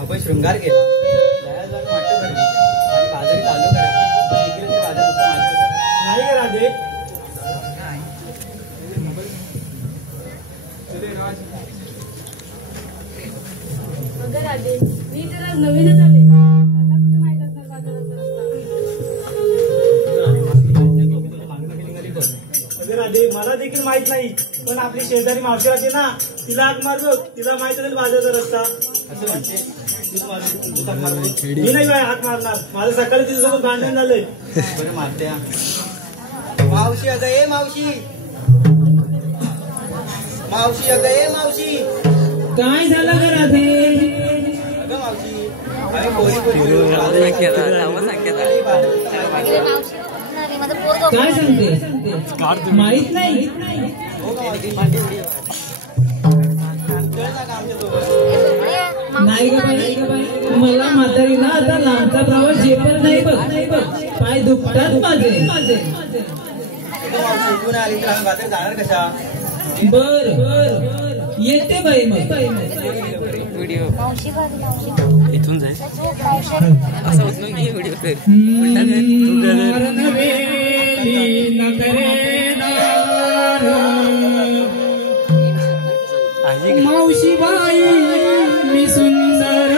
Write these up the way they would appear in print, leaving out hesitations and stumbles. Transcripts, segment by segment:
आपण शृंगार केला जाऊन वाटतं भरली आणि बाजारी चालू करा इकडे बाजार होता माझ्या नाही करा दे अगं राधे मी तर आज नवीनच आले मला कुठे माहित असणार बाजाराचा रस्ता अगं राधे मला देखील माहित नाही पण आपली शेजारी मावशी राहते ना तिला हाक मार बघ तिला माहित असेल बाजाराचा रस्ता असं म्हणते मी नाही बाय हाक मारणार माझं सकाळी तिच्यासोबत भांडण झालंय बरं मारते मावशी अगं ए मावशी मावशी अगं ए मावशी काय झालं ग राधे अगं मावशी अरे पोरी काय सांगते माहित नाही नाही ग बाई मला म्हातारीला आता लांबचा प्रवास झेपत नाही बघ पाय दुखतात माझे आली तर बाजार जाणार कशा बर येते बाई मग व्हिडिओ इथून जाईल असं होत नाही व्हिडिओ मावशी बाई मी सुंदर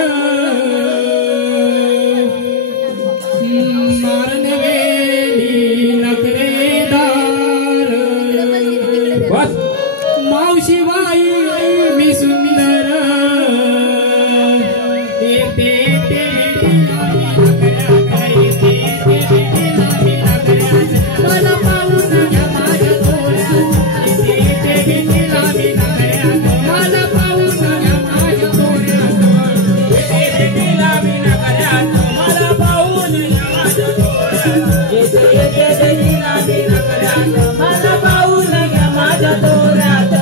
मारनवेली नखरेदार मावशी बाई मी सुंदर मला पाहून घ्या माझ्या मला पाहून घ्या माझ्या मला पाहून घ्या माझ्या मला पाहून घ्या माझ्या तोऱ्यात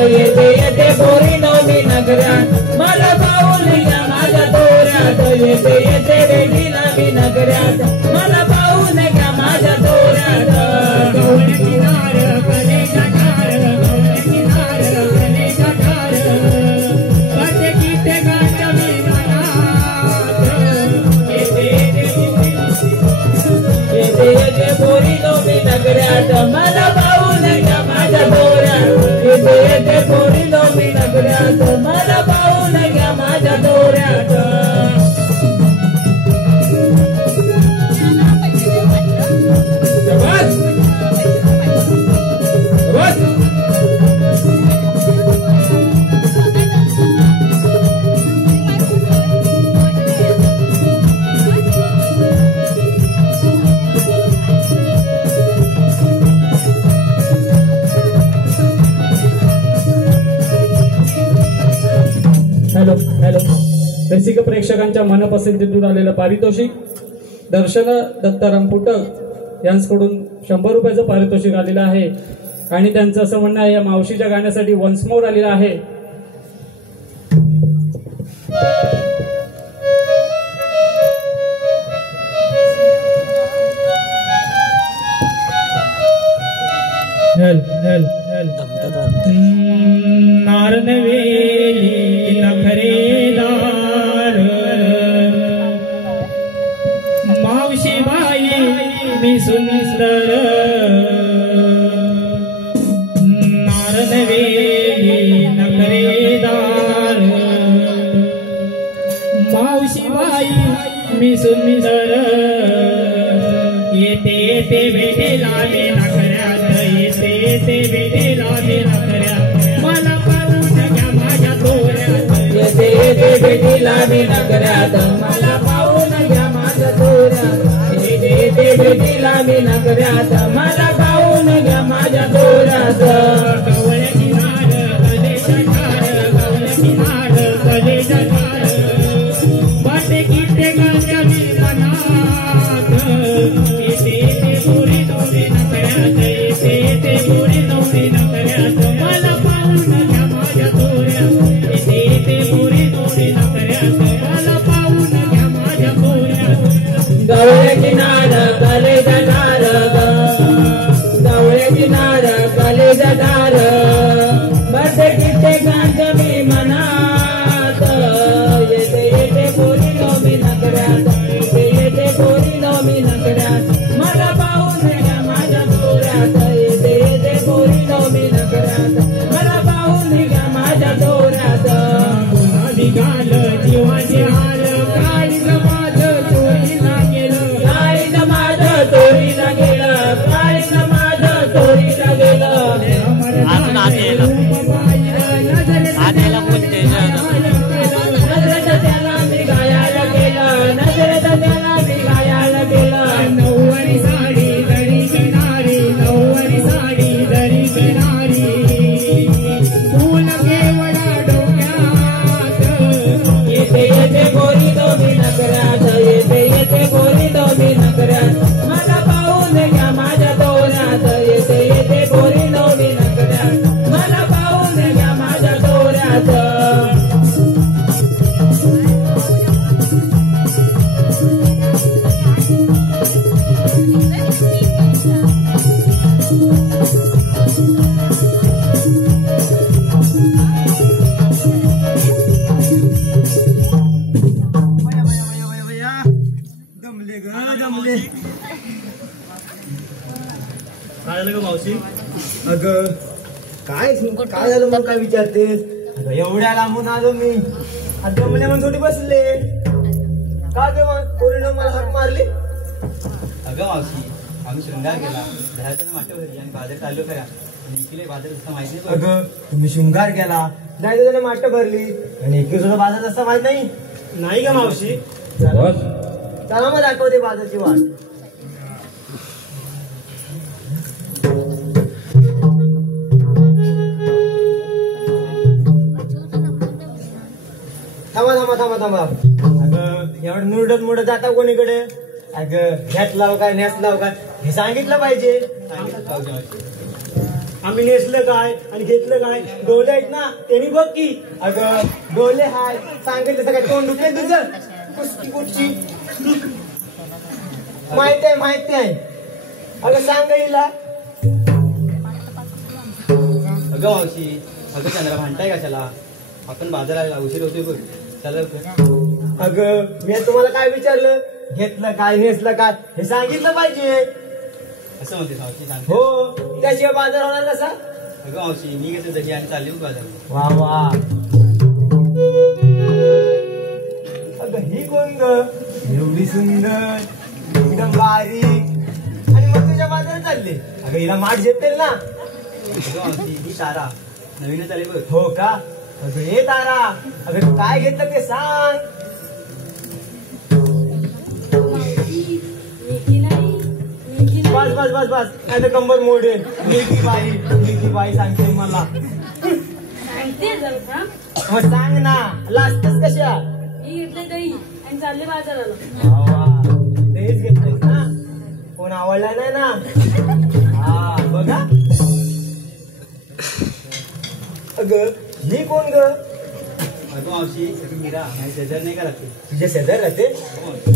येते बोरी नवमी नगरात मला पाहून घ्या माझ्या तोऱ्यात येते रेडीला मी नगरात मला पाहून घ्या माझ्या तोऱ्यात येते बोरी नवमी नगरात मला पाहून घ्या माझ्या तोऱ्यात येते बोरी नवमी नगरात मला पाहून घ्या माझ्या तोऱ्यात हॅलो हॅलो रसिक प्रेक्षकांच्या मनपसंतीतून आलेलं पारितोषिक दर्शन दत्ताराम पुटक यांच्याकडून 100 रुपयाचं पारितोषिक आलेलं आहे आणि त्यांचं असं म्हणणं आहे या मावशीच्या गाण्यासाठी वन्स मोर आलेलं आहे. नारनवेली नखरेदार मावशी बाई मी सुंदर नारनवेली नखरेदार मावशी बाई मी सुंदर येते ते भेटेला मी नखऱ्यात येते ते भेटेला मी नखऱ्यात मला पाहून घ्या माझ्या तोऱ्यात नवीन नगऱ्यात मला पाहून घ्या माझ्या दोऱ्यात गवळ्याची नाड कलेच्या ठार गवळ्याची नाड कलेच्या ठार वाटे कित्येकाच्या मी मनात येते येते पोरी नवीन नगऱ्यात येते येते पोरी नवीन नगऱ्यात मला पाहून घ्या माझ्या दोऱ्यात येते येते पोरी नवीन नगऱ्यात मला पाहून घ्या माझ्या दोऱ्यात गवळ्याची नाड कलेच्या ठार गवळ्याची नाड कलेच्या ठार बसे कित्येकाच्या मी मनात येते येते पोरी नवीन नगऱ्यात येते येते पोरी नवीन नगऱ्यात मला पाहून घ्या माझ्या दोऱ्यात येते येते पोरी नवीन नगऱ्यात मला पाहून घ्या माझ्या दोऱ्यात निघाल जीवाचे हाल काय समाज चोरीला गेलं काय समाज चोरीला गेलं काय समाज चोरीला गेलं नजरेत त्याला मी गायाला गेलं नजरेत त्याला मी गायाला गेलं नऊवारी साडी दरी किनारी नऊवारी साडी दरी किनारी फूल केवढा डोक्यात येते येते पोरी नवीन नगऱ्यात येते येते पोरी नवीन नगऱ्यात मला पाहून घ्या माझ्या दोऱ्यात येते येते पोरी नवीन नगऱ्यात मला पाहून घ्या माझ्या दोऱ्यात दमले ग दमले. काय झालं ग मावशी? अगं काय झालं म्हणून काय विचारतेस? अगं एवढ्या लांबून आलो मी आता दमले म्हणून थोडी बसले का ग पोरीनं मला हाक मारली? अगं मावशी आम्ही शृंगार केला घरातून वाटत भरली आणि बाजार चालू करा इकडे बाजार असं माहिती नाही. अगं तुम्ही शृंगार केला नाही तर त्याने माट भरली आणि एक सुद्धा बाजार असं माहित नाही. नाही का मावशी? चला मग दाखवते बाजारची वाट. थांबा थांबा थांबा थांबा. अगं एवढं मुरडत मुरडत जाता कोणीकडे? अगं ह्यात लाव काय न्यास लाव काय हे सांगितलं पाहिजे. आम्ही नेसलं काय आणि घेतलं काय? डोले आहेत ना त्यांनी बघ की. अगं डोले हाय सांगितलं सगळं तोंड दुखले तुझं कुस्ती कुठची माहिती आहे माहिती आहे. अगं सांग हिला. अगं मावशी अगं चंद्रा भांडताय कशाला? आपण बाजाराला उशीर होतोय बघ. चला अगं मी तुम्हाला काय विचारलं? घेतलं काय नेसलं काय हे सांगितलं पाहिजे. असं म्हणते मावशी सांग. हो त्याशिवाय बाजार होणार कसा? अगं मावशी मी कसं जशी आणि चालली बाजार. वा वा. अगं ही कोण ग? एवढी सुंदर एकदम बारीक आणि मग तुझ्या बाजारात चालली. अगं हिला माठ झेपेल ना. अगं मावशी ही तारा नवीनच आली बघ. हो का? अगं हे तारा अगं काय घेतलं ते सांग. बस बस बस बस नाही तर कंबर मोडेल. मिल्की बाई सांगते मला. सांगते जरा थांब. मग सांग ना लाजतेस कशा? मी घेतले दही आणि चालले बाजाराला. वा तेच घेतलंस ना. कोण आवडला नाही ना? हा बघा. अगं ही कोण ग? अगं मावशी ही मीरा माझी शेजार नाही का राहते? तुझ्या शेजार राहते?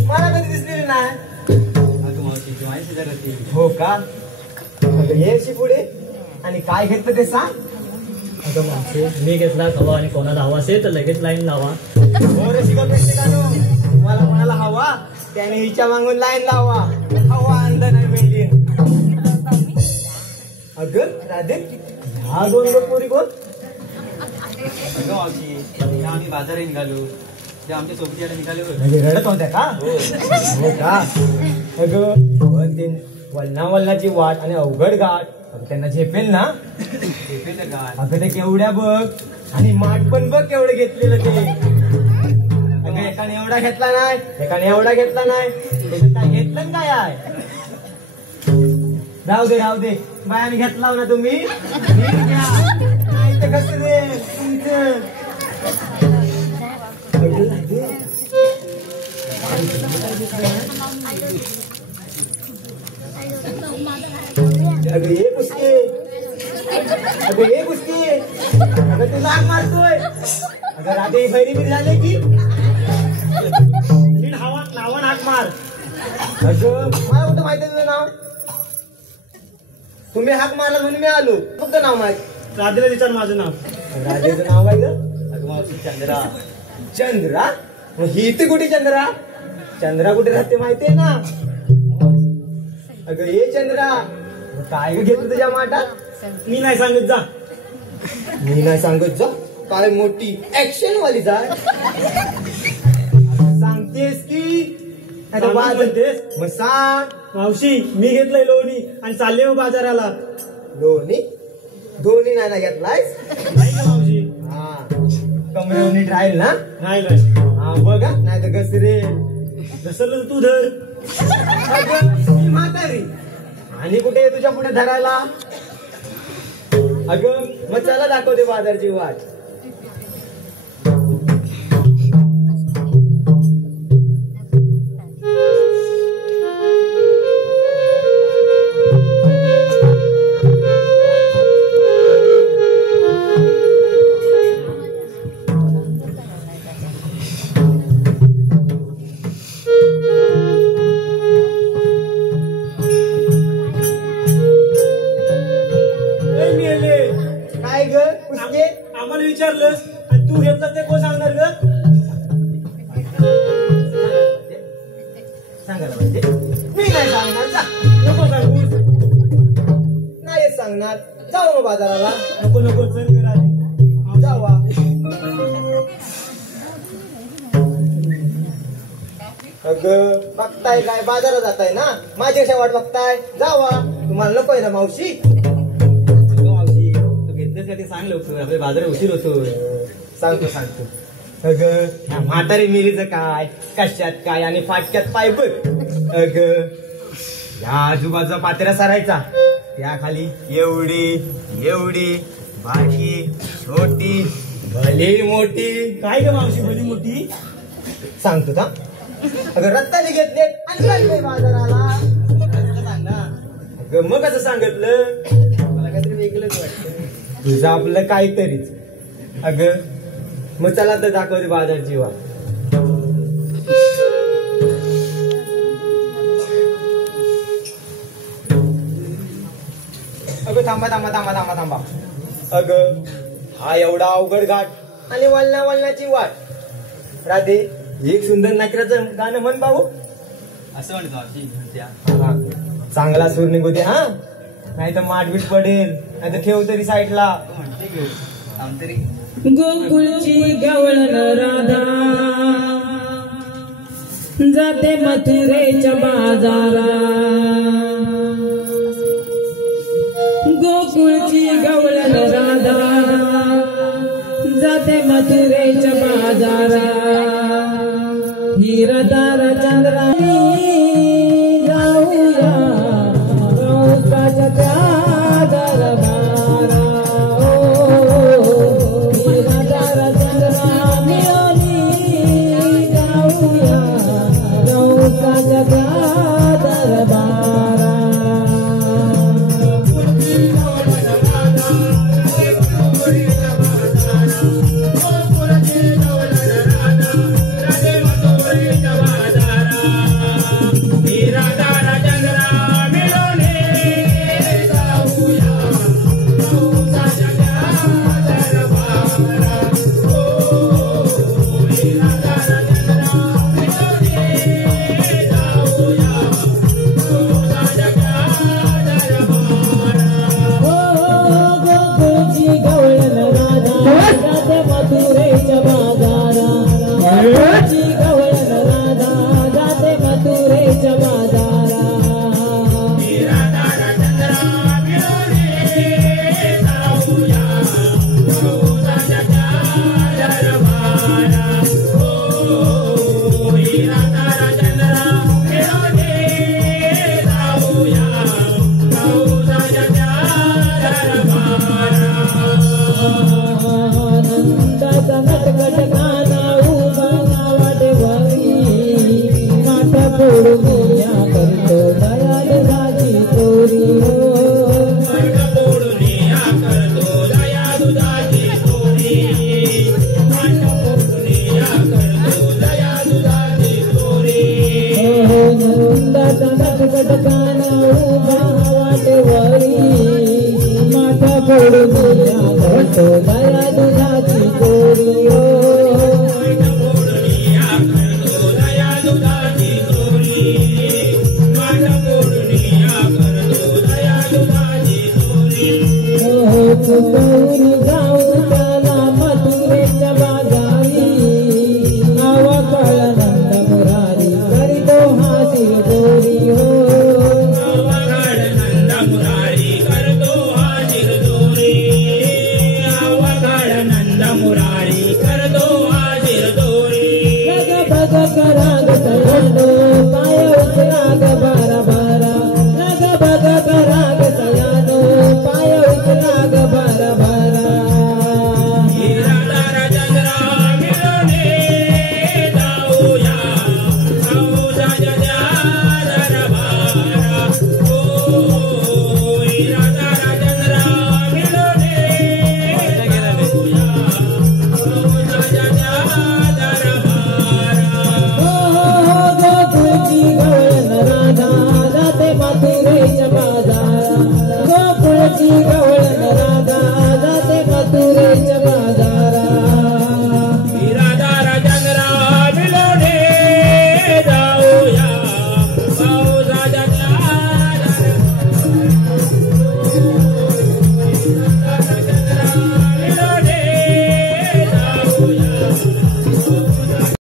मला कधी दिसलेली नाही. अगं मावशी ती माझी शेजार राहते. हो का? अगं ये अशी पुढे आणि काय घेतलं ते सांग. अगं मावशी मी घेतला हवा आणि कोणाला हवा असेल तर लगेच लाईन लावा. हो रे शिकत मला कोणाला हवा त्याने हिच्या मागून लाईन लावा. हवा अंध नाही पाहिजे. अगं राधे ह्या दोन लोक पोरी कोण? अगं मावशी तेव्हा आम्ही बाजारात निघालो ते आमच्या सोबतीला निघाले होते. म्हणजे रडत होत्या का? हो का? अगं पण ते वळणाची वाट आणि अवघड गाठ अगं त्यांना झेपेल ना? झेपेल काय? अगं ते केवढ्या बघ आणि माठ पण बघ केवढं घेतलेलं ते. अगं एकाने एवढा घेतला नाही एकाने एवढा घेतला नाही. त्याच्यात काय घेतलं काय आहे? राहू दे बायाने घेतला ना तुम्ही नीट घ्या. नाही तर कसं रे तुमचं. अगं ये पुसके, अगं तू लाग मारतोय. अगं राधे फैरी बिरी झाले की नीट नावा नाक मार. अगं मला कुठं माहिती तुझं नाव. तुम्ही हाक मारला म्हणून मी आलो. फक्त नाव माहिती. राधेला विचार माझं नाव. राधेचं नाव आहे ग चंद्रा. चंद्रा मग ही इथे कुठे चंद्रा. चंद्रा कुठे राहते माहितीये ना. अगं ये चंद्रा काय घेतलं तुझ्या माटात. मी नाही सांगत जा. मी नाही सांगत जा. काय मोठी ऍक्शन वाली जाय. सांगतेस की म्हणतेस मग सांग. मावशी मी घेतलंय लोणी आणि चालले मग बाजाराला. दोन्ही नाही ना घेतलायस. नाही का मावशी. हा कमरेवर नीट राहील ना. नाही हा बघा नाही तर घसरे. घसरलं तू धर. मी म्हातारी आणि कुठे आहे तुझ्या पुढे धरायला. अगं मग चला दाखवते बाजारची वाट. काय ग पुसके आम्हाला विचारलंस आणि तू घेतलं ते कोण सांगणार ग. सांगायला पाहिजे. मी नाही सांगणार जा. नको सांगू. नाही सांगणार. जाऊ मग बाजाराला. नको चल ग राधे. जावा. अगं बघताय काय बाजारात जाताय ना. माझी कशा वाट बघताय. जावा. तुम्हाला नकोय ना मावशी. मावशी तू घेतलंस का ते सांग लवकर. आपल्या बाजारात उशीर होतो. सांगतो. अगं ह्या म्हातारी मिरीचं काय कशात काय आणि फाटक्यात पाय बघ. अगं या आजूबाजूचा पात्र्या सारायचा. त्या खाली एवढी बारकी छोटी भली मोठी. काय ग मावशी भली मोठी. सांगतो का. अगं रत्ताने घेतले आणि चालले बाजाराला. सांग ना. अगं मग कसं सांगितलं. मला काहीतरी वेगळंच वाटतं. तुझं आपलं काहीतरीच. अगं मग चला तर दाखवते बाजारची वाट. अगं थांबा. अगं हा एवढा अवघड घाट आणि वळणाची वाट. राधे एक सुंदर नकऱ्याचं गाणं म्हण भाऊ. असं म्हणतो मावशी. हा, चांगला सूर निघू दे. हा नाही तर माठबीट पडेल. नाही तर ठेव तरी साईडला. म्हणते घेऊ थांब तरी. गोकुळची गवळण राधा जाते मथुरेच्या बाजारा. गोकुळची गवळण राधा जाते मथुरेच्या बाजारा. हिरदार चंद्रानी जाऊया गौसाच्या त्या दरबारा. हिरदार चंद्रानी जाऊया गौसाच्या त्या दरबारा. गोकुळ मुरारी कर दो